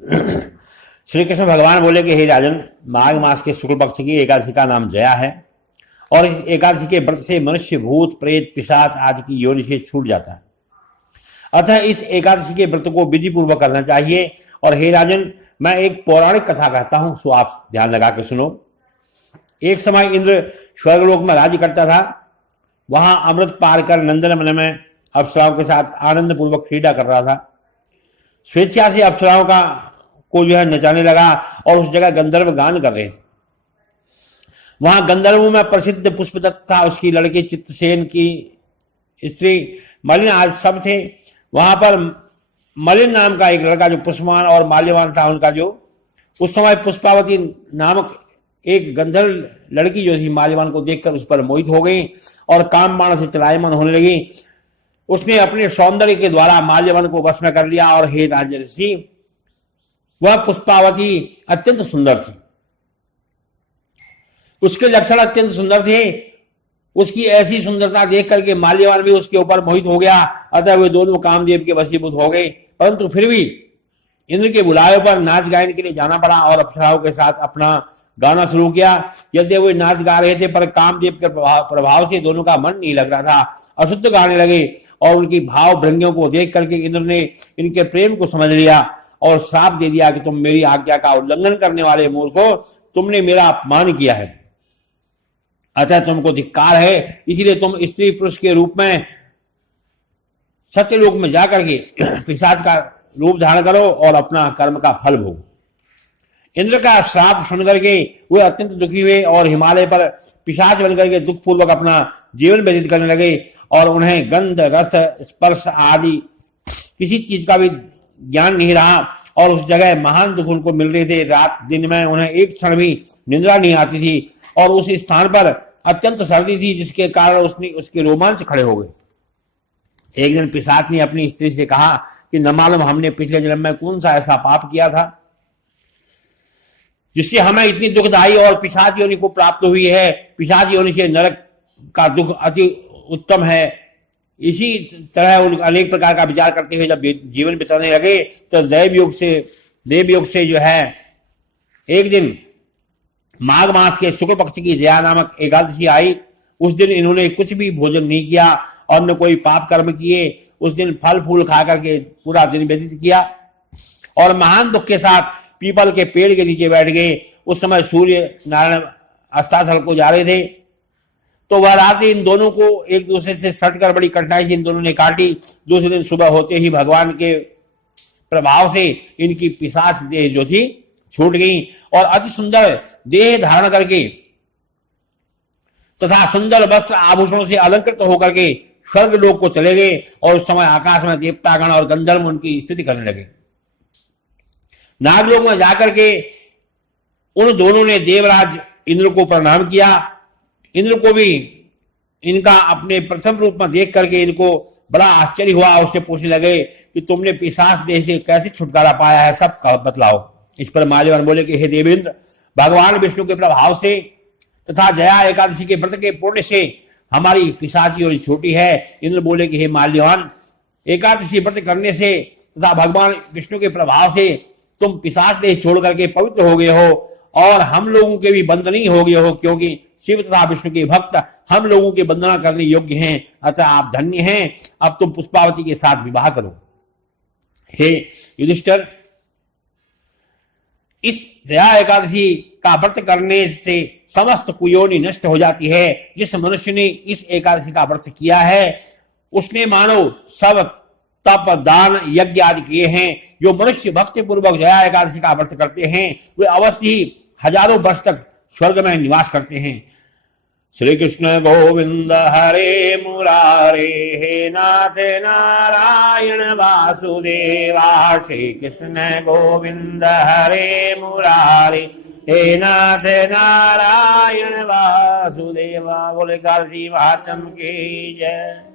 श्री कृष्ण भगवान बोले कि हे राजन, माघ मास के शुक्ल पक्ष की एकादशी का नाम जया है और इस एकादशी के व्रत से मनुष्य, भूत, प्रेत, पिशाच आदि की योनि से छूट जाता है। अतः इस एकादशी के व्रत को विधि पूर्वक करना चाहिए। और हे राजन, मैं एक पौराणिक कथा कहता हूं, सो आप ध्यान लगा के सुनो। एक समय इंद्र स्वर्गलोक में राज्य करता था। वहां अमृत पार कर नंदन वन में अप्सराओं के साथ आनंद पूर्वक क्रीड़ा कर रहा था। स्वेच्छा से अप्सराओं को जो है नचाने लगा और उस जगह गंधर्व गान कर रहे थे। वहां गंधर्वों में प्रसिद्ध पुष्पदत्त था, उसकी लड़की चित्रसेन की स्त्री मलिन आज सब थे। वहां पर मलिन नाम का एक लड़का जो पुष्पवान और माल्यवान था, उनका जो उस समय पुष्पावती नामक एक गंधर्व लड़की जो थी माल्यवान को देखकर उस पर मोहित हो गई और काम बाण से चलायमान होने लगी। उसने अपने सौंदर्य के द्वारा माल्यवान को वश में कर लिया। और हे राजर्षि, वह पुष्पावती अत्यंत सुंदर थी, उसके लक्षण अत्यंत सुंदर थे। उसकी ऐसी सुंदरता देख करके माल्यवान भी उसके ऊपर मोहित हो गया। अतः वे दोनों कामदेव के वशीभूत हो गए। परंतु फिर भी इंद्र के बुलावे पर नाच गायन के लिए जाना पड़ा और अप्सराओं के साथ अपना गाना शुरू किया। यद्यपि वे नाच गा रहे थे, पर कामदेव के प्रभाव से दोनों का मन नहीं लग रहा था। अशुद्ध गाने लगे और उनकी भाव भृंगियों को देख करके इंद्र ने इनके प्रेम को समझ लिया और श्राप दे दिया कि तुम मेरी आज्ञा का उल्लंघन करने वाले मूर्खो, तुमने मेरा अपमान किया है, अतः तुमको धिक्कार है। इसीलिए तुम स्त्री पुरुष के रूप में सत्यलोक में जाकर के पिशाच का रूप धारण करो और अपना कर्म का फल भोगो। इंद्र का श्राप सुन करके वे अत्यंत दुखी हुए और हिमालय पर पिशाच बनकर के दुख पूर्वक अपना जीवन व्यतीत करने लगे। और उन्हें गंध, रस, स्पर्श आदि किसी चीज का भी ज्ञान नहीं रहा और उस जगह महान दुख उनको मिल रहे थे। रात दिन में उन्हें एक क्षण भी निद्रा नहीं आती थी और उस स्थान पर अत्यंत सर्दी थी, जिसके कारण उसके रोमांच खड़े हो गए। एक दिन पिशाच ने अपनी स्त्री से कहा कि न मालूम हमने पिछले जन्म में कौन सा ऐसा पाप किया था जिससे हमें इतनी दुखदायी और पिशाच योनि को प्राप्त हुई है। पिशाच योनि से नरक का दुख अति उत्तम है। इसी तरह अनेक प्रकार का विचार करते हुए जब जीवन बिताने लगे तो देवयोग से जो है एक दिन माघ मास के शुक्ल पक्ष की जया नामक एकादशी आई। उस दिन इन्होंने कुछ भी भोजन नहीं किया और न कोई पाप कर्म किए। उस दिन फल फूल खा करके पूरा दिन व्यतीत किया और महान दुख के साथ पीपल के पेड़ के नीचे बैठ गए। उस समय सूर्य नारायण अस्ताचल को जा रहे थे। तो वह रात इन दोनों को एक दूसरे से सटकर बड़ी कठिनाई से इन दोनों ने काटी। दूसरे दिन सुबह होते ही भगवान के प्रभाव से इनकी पिशाच देह जो थी छूट गई और अति सुंदर देह धारण करके तथा सुंदर वस्त्र आभूषणों से अलंकृत होकर के स्वर्ग लोक को चले गए। और उस समय आकाश में देवतागण और गंधर्व उनकी स्तुति करने लगे। नागलोक में जाकर के उन दोनों ने देवराज इंद्र को प्रणाम किया। इंद्र को भी इनका अपने प्रथम रूप में देख करके इनको बड़ा आश्चर्य हुआ। उससे पूछने लगे कि तुमने पिशाच देह से कैसे छुटकारा पाया है, सब बतलाओ। इस पर माल्यवान बोले कि हे देवेंद्र, भगवान विष्णु के प्रभाव से तथा जया एकादशी के व्रत के पुण्य से हमारी पिशाची और छोटी है। इंद्र बोले कि हे माल्यवान, एकादशी व्रत करने से तथा भगवान विष्णु के प्रभाव से तुम पिशाच देह छोड़ करके पवित्र हो गए हो और हम लोगों के भी बंधनीय हो गए हो, क्योंकि शिव तथा विष्णु के भक्त हम लोगों की वंदना करने योग्य हैं। अतः आप धन्य हैं। अब तुम पुष्पावती के साथ विवाह करो। हे युधिष्ठिर, इस जया एकादशी का व्रत करने से समस्त कुयोनि नष्ट हो जाती है। जिस मनुष्य ने इस एकादशी का व्रत किया है उसने मानो सब तप, दान, यज्ञ आदि किए हैं। जो मनुष्य भक्ति पूर्वक जया एकादशी का व्रत करते हैं वे अवश्य ही हजारों वर्ष तक स्वर्ग में निवास करते हैं। श्री कृष्ण गोविंद हरे मुरारे, हे नाथ नारायण वासुदेवा। श्री कृष्ण गोविंद हरे मुरारे, हे नाथ नारायण वासुदेवा। बोले काशी महात्म की जय।